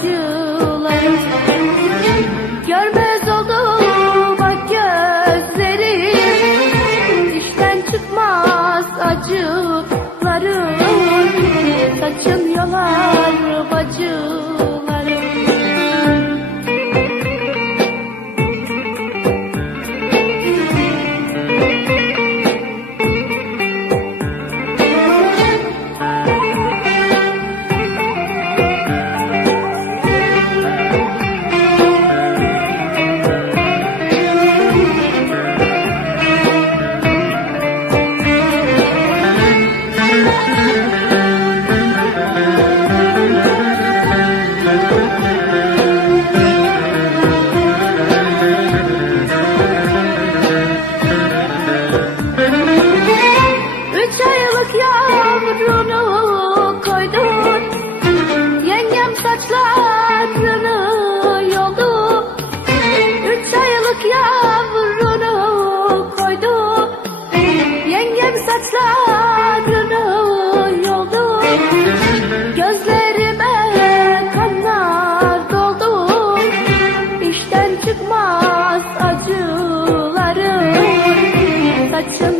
acılarım. Görmez oldu bak gözlerim, işten çıkmaz acılarım. Saçın yolar bacılarım. Yavrunu koydun, yengem saçlarını yoldu. 3 aylık yavrunu koydun, yengem saçlarını yoldu. Gözlerime kanlar doldu, işten çıkmaz acılarım. Saçın